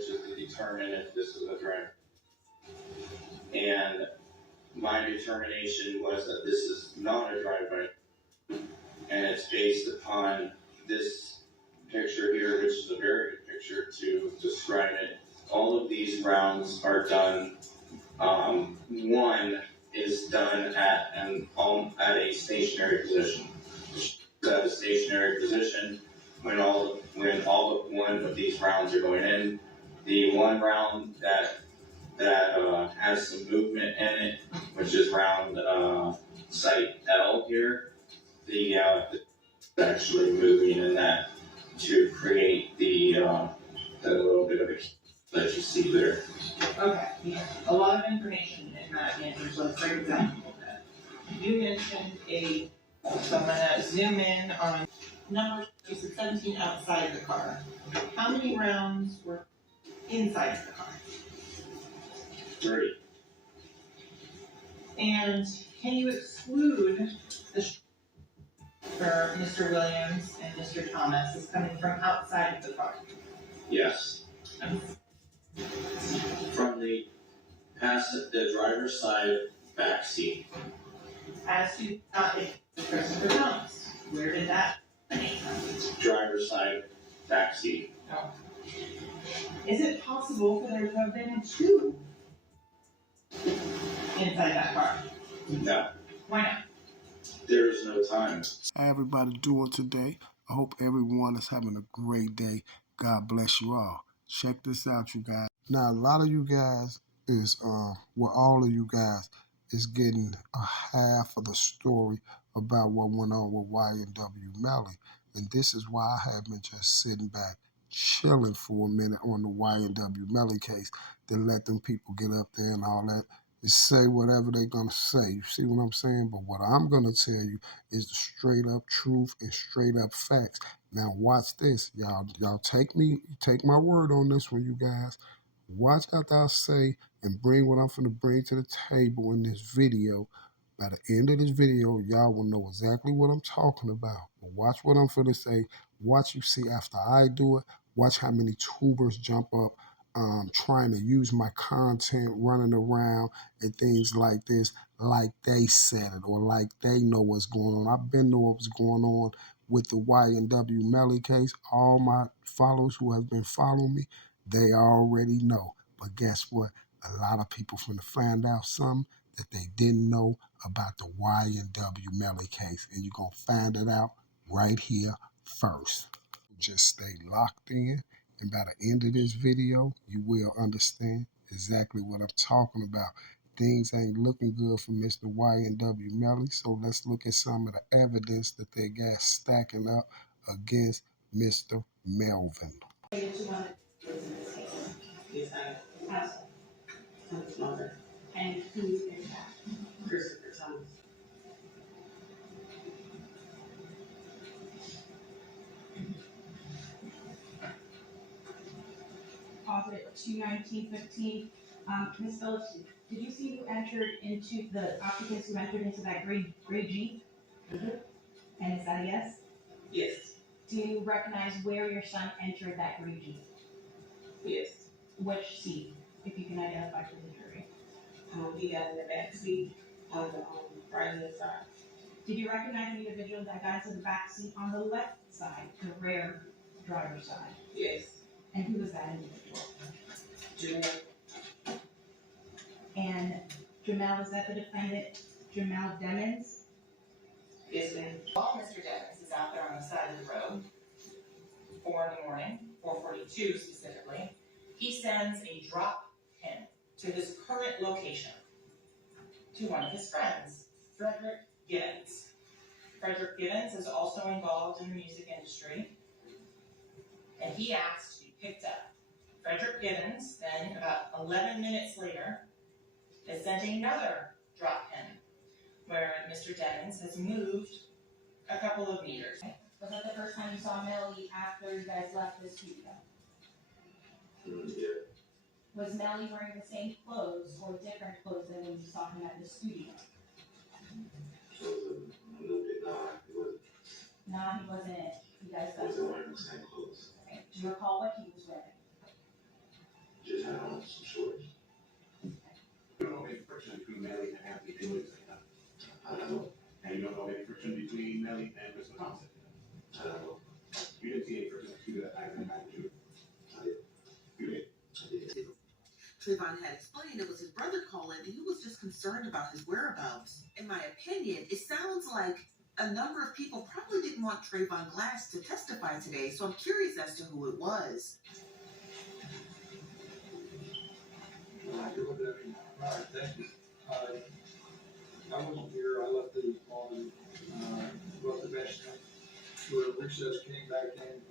which is to determine if this is a driver. And my determination was that this is not a driveway, and it's based upon this picture here, which is a very good picture to describe it. All of these rounds are done. One is done at a stationary position. At a stationary position, when all but one of these rounds are going in, the one round that has some movement in it, which is round site L here, the actually moving in that to create the little bit of a that you see there. Okay, yeah. A lot of information in that answer, so let's break it down a little bit. You mentioned so I'm gonna zoom in on number 17 outside the car. How many rounds were inside the car? 3. And can you exclude the for Mr. Williams and Mr. Thomas is coming from outside of the car? Yes. From the driver's side back seat. As to Christopher Thomas, where did that come from? Driver's side back seat. Oh. Is it possible for there to have been 2 inside that car? No. Why not? There is no time. How everybody doing today? I hope everyone is having a great day. God bless you all. Check this out, you guys. Now, a lot of you guys is, all of you guys is getting a half of the story about what went on with Y&W Melly. And this is why I have been just sitting back, chilling for a minute on the Y&W Melly case, then let them people get up there and all that. Is say whatever they're going to say. You see what I'm saying? But what I'm going to tell you is the straight up truth and straight up facts. Now watch this. Y'all take my word on this one, you guys. Watch after I say and bring what I'm going to bring to the table in this video. By the end of this video, y'all will know exactly what I'm talking about. But watch what I'm going to say. Watch you see after I do it. Watch how many tubers jump up trying to use my content, running around and things like this, like they said it or like they know what's going on. I've been know what's going on with the Y&W Melly case. All my followers who have been following me, they already know. But guess what? A lot of people finna find out something that they didn't know about the Y&W Melly case. And you're going to find it out right here first. Just stay locked in. And by the end of this video, you will understand exactly what I'm talking about. Things ain't looking good for Mr. Y&W Melly, so let's look at some of the evidence that they got stacking up against Mr. Melvin. And who's in that? Christopher Thomas. Deposit 2/19/15. Ms. Phillips, did you see who entered into the occupants who entered into that gray Jeep? Mm-hmm. And is that a yes? Yes. Do you recognize where your son entered that gray Jeep? Yes. Which seat, if you can identify for the jury? He got in the back seat on the right-hand side. Did you recognize the individual that got into the back seat on the left side, the rear driver's side? Yes. And who was that individual? Jamel. And Jamel, is that the defendant, Jamel Demons? Yes, ma'am. While Mr. Demons is out there on the side of the road, 4 in the morning, 4:42 specifically, he sends a drop pin to his current location to one of his friends, Frederick Gibbons. Frederick Gibbons is also involved in the music industry, and he asked to be picked up. Frederick Gibbons, then about 11 minutes later, is sending another drop pin where Mr. Demons has moved a couple of meters. Was that the first time you saw Melly after you guys left the studio? Yeah. Was Melly wearing the same clothes or different clothes than when you saw him at the studio? No, he wasn't it. You guys wasn't wearing the same clothes. Okay. Do you recall what he was wearing? some stories. You don't know any friction between Melly and Anthony Davis. I don't know. And you don't know any friction between Melly and Kristen Thompson. I don't know. You didn't see any friction between that magnitude. I did. You did. I did. Trayvon had explained it was his brother calling and he was just concerned about his whereabouts. In my opinion, it sounds like a number of people probably didn't want Trayvon Glass to testify today, so I'm curious as to who it was. All right, thank you. I wasn't here, I left the on, left the bench to a recess, came back in,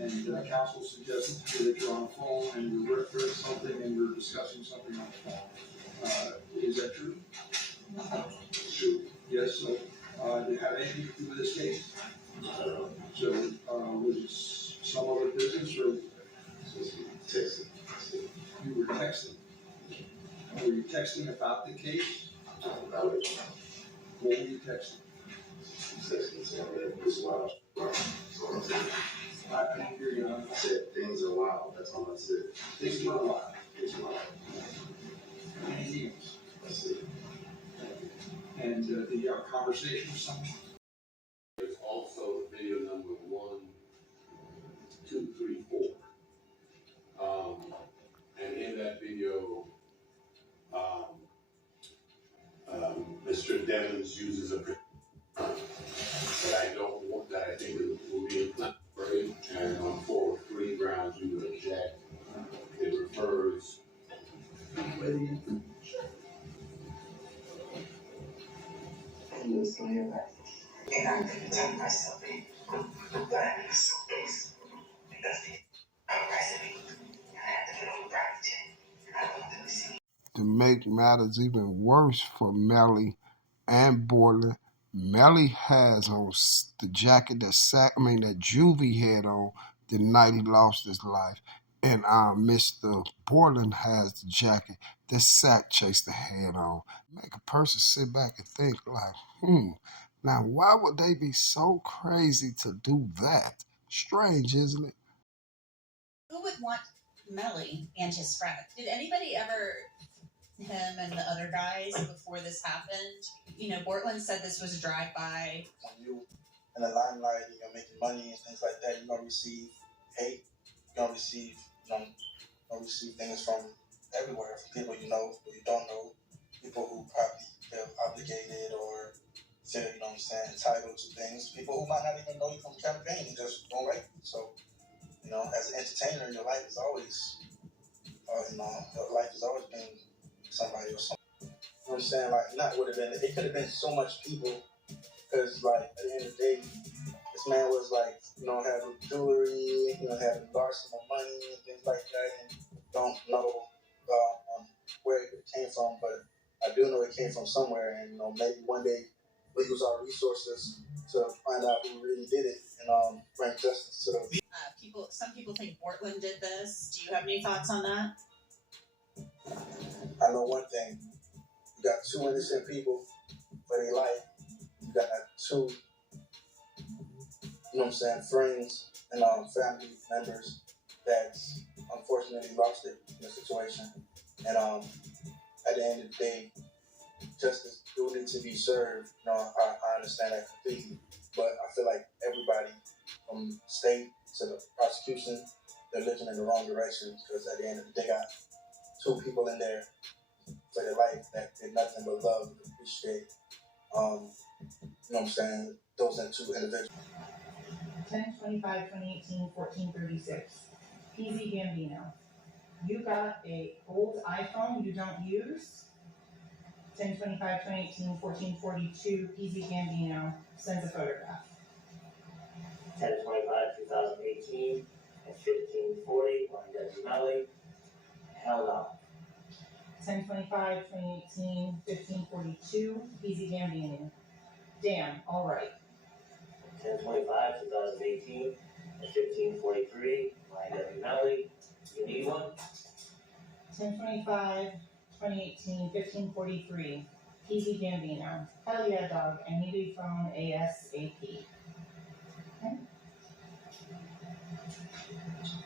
and council suggested to me that you're on the phone and you read something and you're discussing something on the phone. Is that true? True. Yes, so, did it have anything to do with this case? I don't know. So, was it some other business or Texas. you were texting? Were you texting about the case? About it. What were you texting? Texas saying that it's wild. I didn't hear you. I said things are wild. That's all I said. Things were wild. It's wild. Anything else? That's it. And the conversation was something? There's also video number 1, 2, 3, 4. And in that video, Mr. Devins uses a that I don't want, that I think will be inflammatory, and on 4 or 3 grounds we would object. It refers. And I'm going to take myself in, put that in a suitcase, because they arrested me, and I had to get on a private jet. I don't want them to see me. To make matters even worse for Melly and Borland, Melly has on the jacket that Juvie had on the night he lost his life, and Mr. Borland has the jacket that Sack chased the head on. Make a person sit back and think like, now why would they be so crazy to do that? Strange, isn't it? Who would want Melly and his friend? Did anybody ever, him and the other guys, before this happened? You know, Bortland said this was a drive-by. When you in the limelight and you're making money and things like that, you're gonna receive hate. You're gonna receive, receive things from everywhere, from people you know, who you don't know, people who probably feel obligated or feel, entitled to things, people who might not even know you from campaign and just don't like you. So, as an entertainer, your life is always, your life has always been somebody or something. You know what I'm saying? Like, not would have been, it could have been so much people, because, like, at the end of the day, this man was, like, having jewelry, having large sum of money and things like that, and don't know where it came from, but I do know it came from somewhere, and, maybe one day we'll use our resources to find out who really did it and bring justice to the Some people think Bortland did this. Do you have any thoughts on that? I know one thing. You got 2 innocent people for their life. You got 2, friends and family members that unfortunately lost it in the situation. And at the end of the day, justice do need to be served. I understand that completely. But I feel like everybody from state to the prosecution, they're looking in the wrong direction, because at the end of the day, they got 2 people in there for their life that did nothing but love and appreciate, those are 2 individuals. 10/25/2018, 14:36. PZ Gambino. You got a old iPhone you don't use? 10/25/2018, 14:42. PZ Gambino sends a photograph. 10/25/2018 at 15:40, Ron Melly held up. 10/25/2018, 15:42. PZ Gambino. Damn, all right. 10/25/2018 at 15:43, Ron Melly. You need one? 10/25/2018, 15:43. PZ Gambino. Hell yeah, dog. I need a phone ASAP. Okay.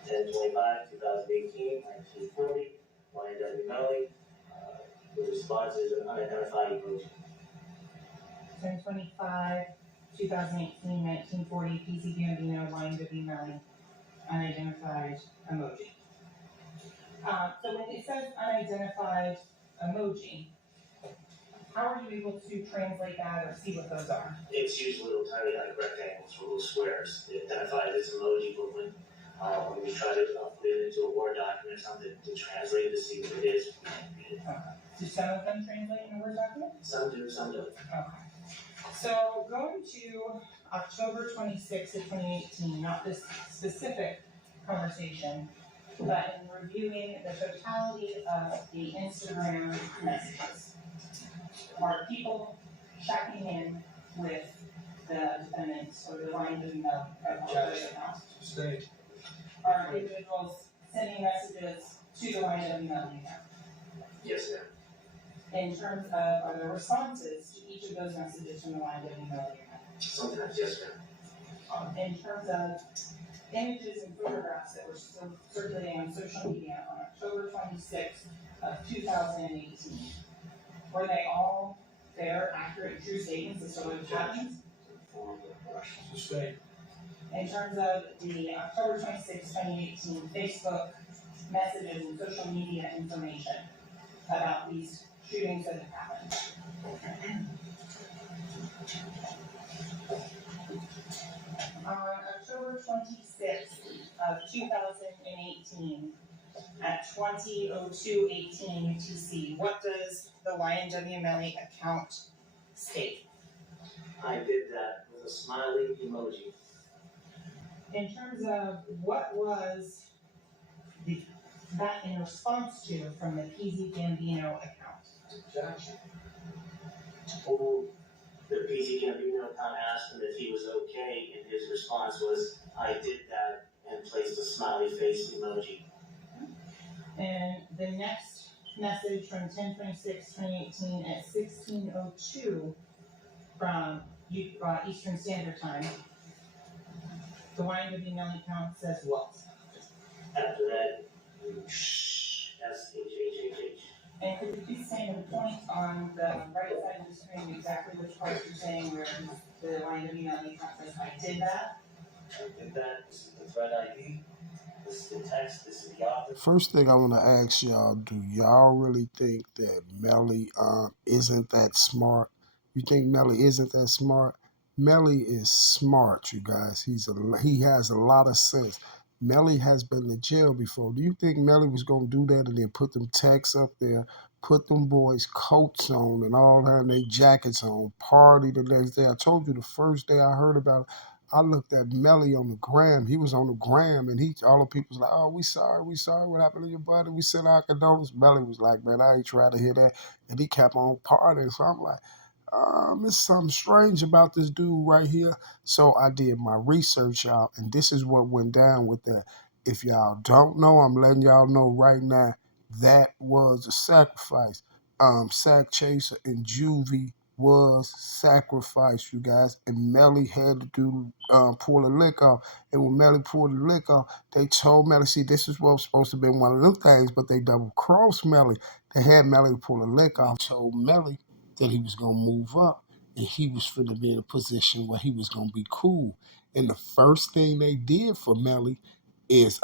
10/25/2018 at 2:40, Ron Melly. The response is an unidentified emoji. 10/25, 2018, 1940, PC Gambino, YNW Melly, unidentified emoji. So when it says unidentified emoji, how are you able to translate that or see what those are? It's usually little tiny like rectangles or little squares. It identifies as emoji, but when we try to put it into a Word document or something to translate to see what it is, we can't read it. Do some of them translate in a Word document? Some do, some don't. Okay. So going to October 26th of 2018, not this specific conversation, but in reviewing the totality of the Instagram messages, are people checking in with the defendants or the line of email account? Stay. Are individuals sending messages to the line of email account? Yes, ma'am. In terms of, are there responses to each of those messages from the line of email account? Sometimes, yes, ma'am. In terms of images and photographs that were still circulating on social media on October 26th of 2018, were they all fair, accurate, true statements as to what happened? Stay. In terms of the October 26th, 2018 Facebook messages and social media information about these shootings that have happened. On October 26th of 2018, at 20:02:18 UTC, what does the YNW Melly account state? I did that with a smiley emoji. In terms of what was that in response to from the PZ Gambino account? Objection. Oh, the PZ Gambino account asked him if he was okay, and his response was, I did that, and placed a smiley face emoji. And the next message from 10/26/2018 at 16:02 from Eastern Standard Time, the YNW Melly account says what? After that, S-H-H-H-H. And could you please say the point on the right side of the screen exactly which part you're saying where the YNW Melly account says, I did that? I did that. This is the thread ID. This is the text. This is the author. First thing I want to ask y'all, do y'all really think that Melly isn't that smart? You think Melly isn't that smart? Melly is smart, you guys. He has a lot of sense. Melly has been to jail before. Do you think Melly was going to do that and then put them texts up there, put them boys' coats on and all that, and their jackets on, party the next day? I told you the first day I heard about it, I looked at Melly on the gram. He was on the gram, and all the people was like, "Oh, we sorry. What happened to your buddy? We sent our condolences." Melly was like, "Man, I ain't trying to hear that," and he kept on partying. So I'm like, there's something strange about this dude right here. So I did my research, y'all, and this is what went down with that. If y'all don't know, I'm letting y'all know right now. That was a sacrifice. Sack Chaser and Juvie was sacrificed, you guys, and Melly had to pull the lick off. And when Melly pulled the lick off, they told Melly, see, this is what was supposed to be one of them things, but they double crossed Melly. They had Melly pull the lick off, told Melly that he was gonna move up and he was finna be in a position where he was gonna be cool. And the first thing they did for Melly is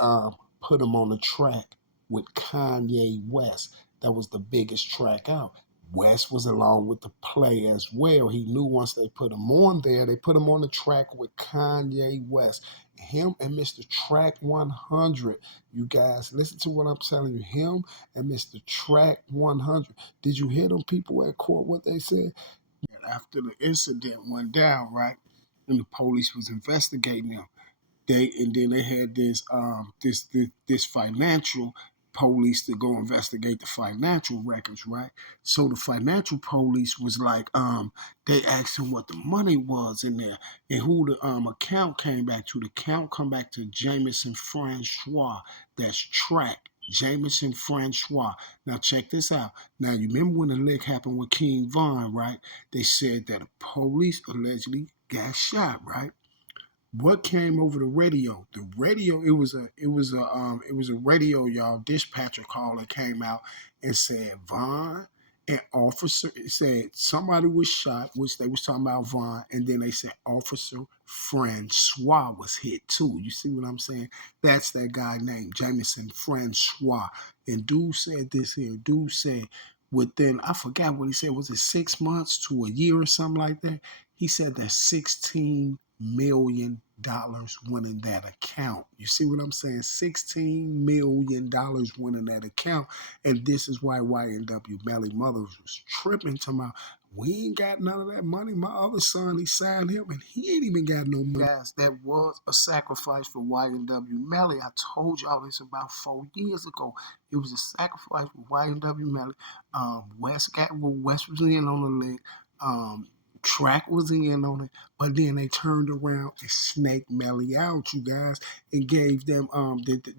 put him on the track with Kanye West. That was the biggest track out. West was along with the play as well. He knew once they put him on there, they put him on the track with Kanye West. Him and Mr. Track 100. You guys, listen to what I'm telling you. Him and Mr. Track 100. Did you hear them people at court, what they said? After the incident went down, right, and the police was investigating them, then they had this financial police to go investigate the financial records, right? So the financial police was like, they asked him what the money was in there and who the account came back to. The account come back to Jameson Francois. That's Track. Jameson Francois. Now check this out. Now you remember when the lick happened with King Von, right? They said that the police allegedly got shot, right? What came over the radio? The radio, it was a radio, y'all. Dispatcher caller came out and said Vaughn and officer, it said somebody was shot, which they was talking about Vaughn, and then they said Officer Francois was hit too. You see what I'm saying? That's that guy named Jameson Francois. And dude said this here. Dude said within, I forgot what he said, was it 6 months to a year or something like that? He said that $16 million went in that account. You see what I'm saying? $16 million went in that account. And this is why YNW Melly mother was tripping to my, we ain't got none of that money. My other son, he signed him and he ain't even got no money. Guys, that was a sacrifice for YNW Melly. I told y'all this about 4 years ago. It was a sacrifice for YNW Melly. West was in on the leg. Track was in on it, but then they turned around and snaked Melly out, you guys, and gave them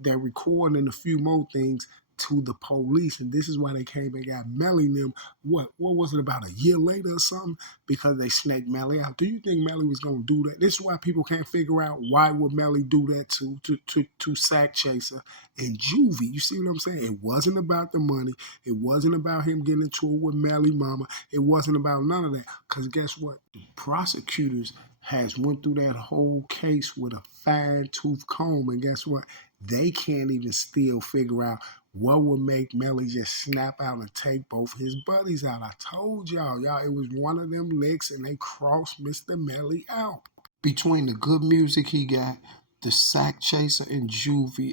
their recording and a few more things to the police. And this is why they came and got Melly and them, what was it, about a year later or something? Because they snaked Melly out. Do you think Melly was gonna do that? This is why people can't figure out why would Melly do that to Sack Chaser and Juvie. You see what I'm saying? It wasn't about the money. It wasn't about him getting into it with Melly Mama. It wasn't about none of that. Because guess what? The prosecutors has went through that whole case with a fine-tooth comb, and guess what? They can't even still figure out what would make Melly just snap out and take both his buddies out. I told y'all, it was one of them licks, and they crossed Mr. Melly out. Between the good music he got, the Sack Chaser and Juvie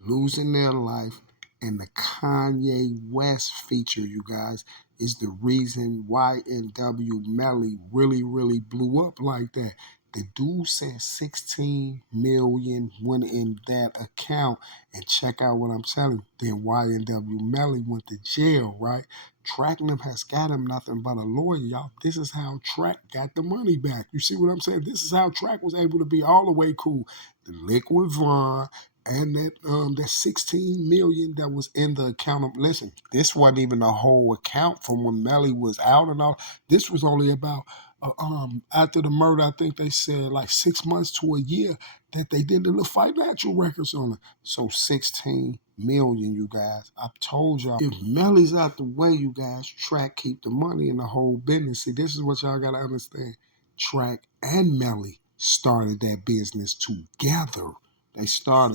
losing their life, and the Kanye West feature, you guys, is the reason YNW Melly really blew up like that. The dude said 16 million went in that account, and check out what I'm telling you. Then YNW Melly went to jail, right? Track them has got him nothing but a lawyer, y'all. This is how Track got the money back. You see what I'm saying? This is how Track was able to be all the way cool. The Liquid Vaughn, and that 16 million that was in the account of, listen, this wasn't even the whole account from when Melly was out and all. This was only about after the murder, I think they said like 6 months to a year that they did the little financial records on it. So 16 million, you guys. I told y'all, if Melly's out the way, you guys, Track keep the money in the whole business. See, this is what y'all gotta understand. Track and Melly started that business together. They started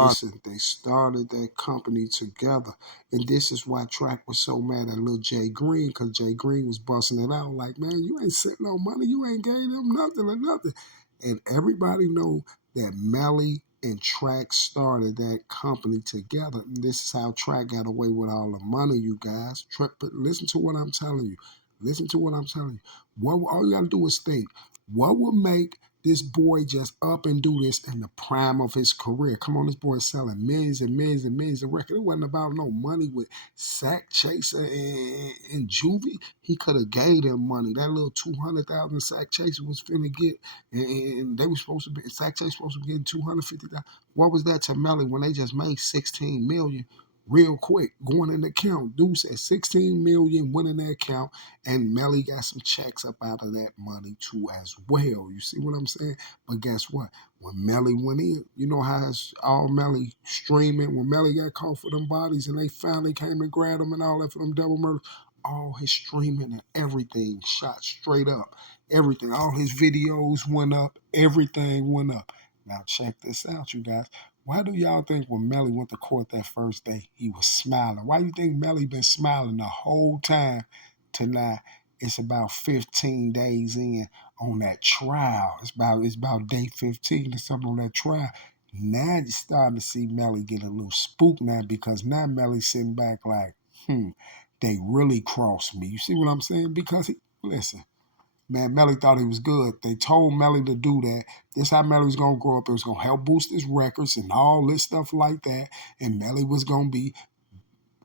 that company together. And this is why Track was so mad at Lil Jay Green, because Jay Green was busting it out like, man, you ain't sent no money. You ain't gave them nothing or nothing. And everybody know that Melly and Track started that company together. And this is how Track got away with all the money, you guys. But listen to what I'm telling you. Listen to what I'm telling you. All you got to do is think, what would make this boy just up and do this in the prime of his career? Come on, this boy is selling millions and millions and millions of records. It wasn't about no money with Sack Chaser and Juvie. He could have gave them money. That little 200,000 Sack Chaser was finna get, and they were supposed to be, Sack Chaser supposed to be getting 250,000. What was that to Melly when they just made 16 million? Real quick, going in the account. Dude said 16 million went in the account, and Melly got some checks up out of that money too as well. You see what I'm saying? But guess what? When Melly went in, you know how it's all Melly streaming. When Melly got caught for them bodies and they finally came and grabbed him and all that for them double murders, all his streaming and everything shot straight up. Everything, all his videos went up. Everything went up. Now check this out, you guys. Why do y'all think when Melly went to court that first day, he was smiling? Why do you think Melly been smiling the whole time to now? It's about 15 days in on that trial. It's about day 15 or something on that trial. Now you're starting to see Melly get a little spooked now, because now Melly's sitting back like, they really crossed me. You see what I'm saying? Because listen, man, Melly thought he was good. They told Melly to do that. This how Melly was going to grow up. It was going to help boost his records and all this stuff like that. And Melly was going to be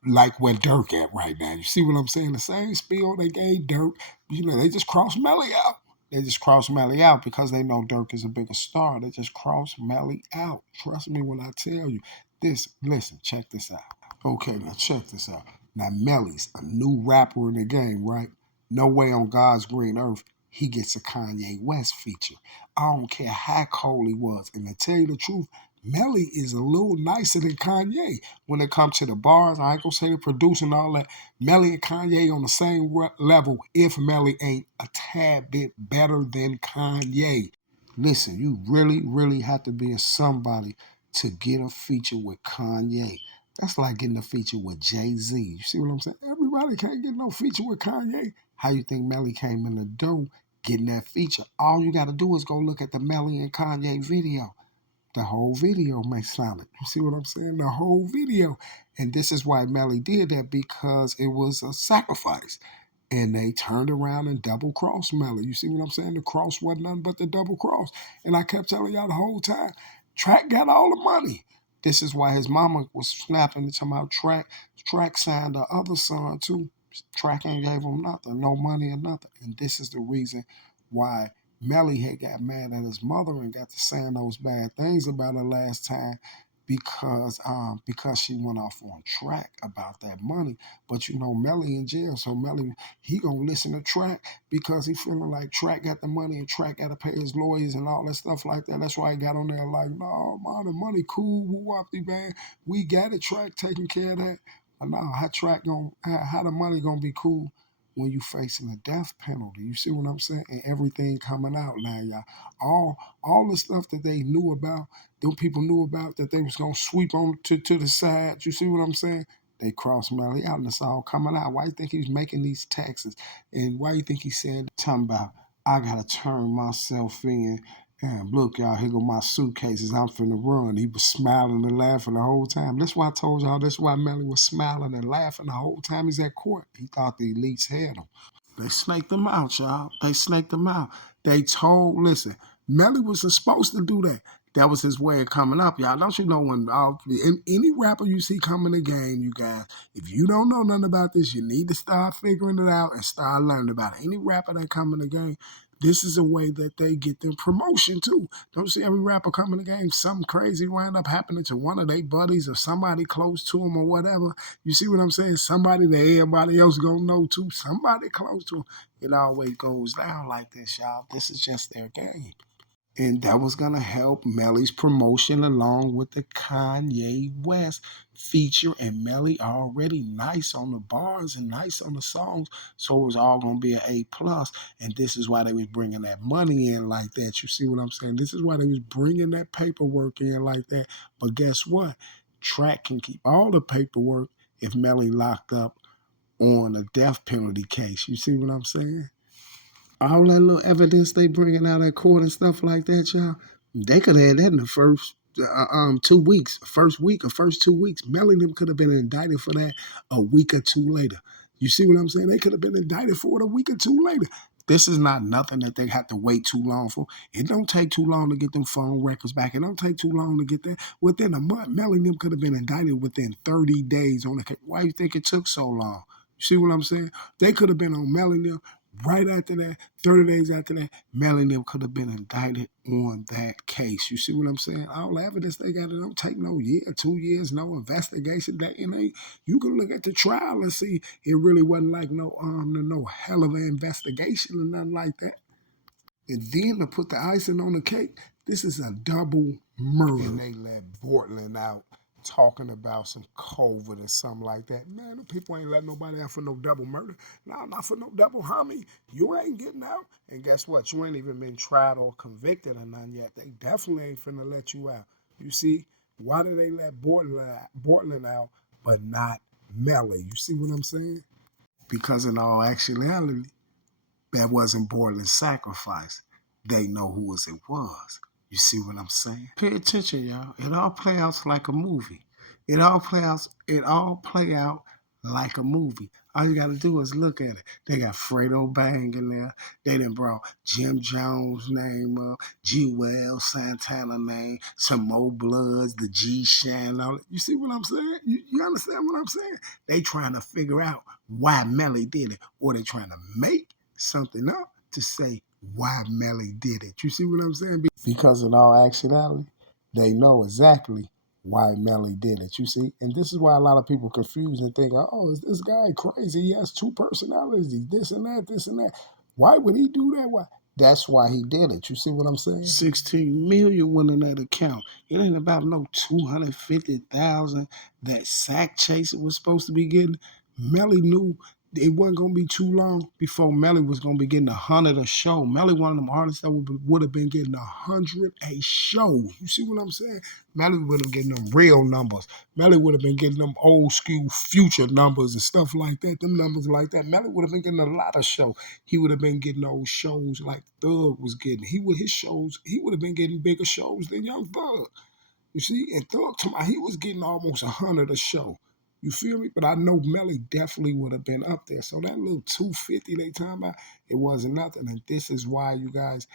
like where Dirk at right now. You see what I'm saying? The same spiel they gave Dirk. You know, they just crossed Melly out. They just crossed Melly out because they know Dirk is a bigger star. They just crossed Melly out. Trust me when I tell you this. Listen, check this out. Okay, now check this out. Now Melly's a new rapper in the game, right? No way on God's green earth he gets a Kanye West feature. I don't care how cold he was. And to tell you the truth, Melly is a little nicer than Kanye when it comes to the bars. I ain't gonna say the producing and all that. Melly and Kanye on the same level, if Melly ain't a tad bit better than Kanye. Listen, you really, really have to be a somebody to get a feature with Kanye. That's like getting a feature with Jay-Z. You see what I'm saying? Everybody can't get no feature with Kanye. How you think Melly came in the door getting that feature? All you got to do is go look at the Melly and Kanye video. The whole video makes silent. You see what I'm saying? The whole video. And this is why Melly did that, because it was a sacrifice. And they turned around and double crossed Melly. You see what I'm saying? The cross wasn't nothing but the double cross. And I kept telling y'all the whole time, Track got all the money. This is why his mama was snapping and talking about Track. Track signed the other son too. Track ain't gave him nothing, no money or nothing. And this is the reason why Melly had got mad at his mother and got to saying those bad things about her last time, because she went off on Track about that money. But you know, Melly in jail, so Melly, he gonna listen to Track because he feeling like Track got the money and Track got to pay his lawyers and all that stuff like that. That's why he got on there like, no, man, the money cool, whoopty man, we got it. Track taking care of that. But no, how the money gonna be cool when you facing a death penalty? You see what I'm saying? And everything coming out now, y'all. All the stuff that they knew about, them people knew about, that they was gonna sweep on to the side. You see what I'm saying? They crossed Melly out and it's all coming out. Why you think he's making these taxes? And why you think he said, talking about, I gotta turn myself in. And look, y'all, here go my suitcases. I'm finna run. He was smiling and laughing the whole time. That's why I told y'all, that's why Melly was smiling and laughing the whole time he's at court. He thought the elites had him. They snaked him out, y'all. They snaked him out. They told, listen, Melly was supposed to do that. That was his way of coming up, y'all. Don't you know when any rapper you see come in the game, you guys, if you don't know nothing about this, you need to start figuring it out and start learning about it. Any rapper that come in the game, this is a way that they get their promotion too. Don't see every rapper come in the game, something crazy wind up happening to one of their buddies or somebody close to them or whatever. You see what I'm saying? Somebody that everybody else gonna know too. Somebody close to them. It always goes down like this, y'all. This is just their game. And that was going to help Melly's promotion along with the Kanye West feature. And Melly already nice on the bars and nice on the songs. So it was all going to be an A+. And this is why they was bringing that money in like that. You see what I'm saying? This is why they was bringing that paperwork in like that. But guess what? Track can keep all the paperwork if Melly locked up on a death penalty case. You see what I'm saying? All that little evidence they bringing out at court and stuff like that, y'all, they could have had that in the first 2 weeks, first week or first 2 weeks. Melly them could have been indicted for that a week or two later. You see what I'm saying? They could have been indicted for it a week or two later. This is not nothing that they have to wait too long for. It don't take too long to get them phone records back. It don't take too long to get that. Within a month, Melly them could have been indicted within 30 days on the case. Why you think it took so long? You see what I'm saying? They could have been on Melly them right after that, 30 days after that. Melly them could have been indicted on that case. You see what I'm saying? All the evidence they got, it don't take no year, 2 years, no investigation. You can look at the trial and see it really wasn't like no hell of an investigation or nothing like that. And then to put the icing on the cake, this is a double murder. And they let Portland out talking about some COVID or something like that. Man, the people ain't letting nobody out for no double murder. No, not for no double homie. You ain't getting out. And guess what? You ain't even been tried or convicted or nothing yet. They definitely ain't finna let you out. You see, why did they let Portland out but not Melly? You see what I'm saying? Because in all actuality, that wasn't Borland's sacrifice. They know who it was. You see what I'm saying? Pay attention, y'all. It all play out like a movie. It all play out like a movie. All you gotta do is look at it. They got Fredo Bang in there. They done brought Jim Jones' name up, Jewel Santana name, some more Bloods, the G Shan, all that. You see what I'm saying? You understand what I'm saying? They trying to figure out why Melly did it, or they trying to make something up to say why Melly did it. You see what I'm saying? Because in all actuality, they know exactly why Melly did it. You see? And this is why a lot of people confuse and think, oh, is this guy crazy? He has two personalities, this and that, this and that. Why would he do that? Why? That's why he did it. You see what I'm saying? 16 million went in that account. It ain't about no 250,000 that Sack Chaser was supposed to be getting. Melly knew it wasn't gonna be too long before Melly was gonna be getting 100 a show. Melly, one of them artists that would have been getting 100 a show. You see what I'm saying? Melly would have been getting them real numbers. Melly would have been getting them old school future numbers and stuff like that. Them numbers like that. Melly would have been getting a lot of show. He would have been getting those shows like Thug was getting. He would have been getting bigger shows than Young Thug. You see, and Thug, he was getting almost 100 a show. You feel me? But I know Melly definitely would have been up there. So that little 250 they talking about, it wasn't nothing. And this is why you guys,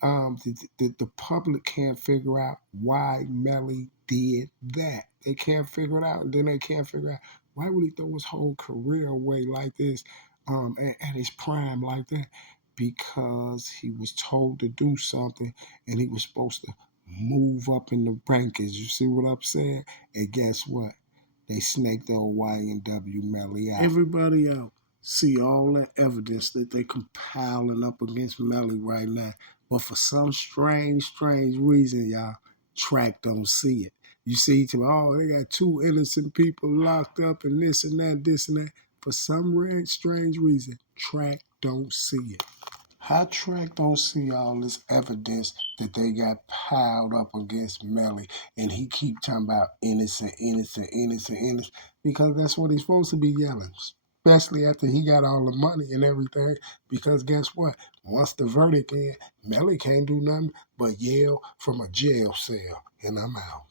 the public can't figure out why Melly did that. They can't figure it out. And then they can't figure out why would he throw his whole career away like this, at his prime like that? Because he was told to do something and he was supposed to move up in the rankings. You see what I'm saying? And guess what? They snaked the old YNW Melly out. Everybody out see all that evidence that they compiling up against Melly right now. But for some strange reason, y'all, Track don't see it. You see, they got 2 innocent people locked up and this and that. For some strange reason, Track don't see it. How Track don't see all this evidence that they got piled up against Melly, and he keep talking about innocent, because that's what he's supposed to be yelling, especially after he got all the money and everything, because guess what? Once the verdict in, Melly can't do nothing but yell from a jail cell, and I'm out.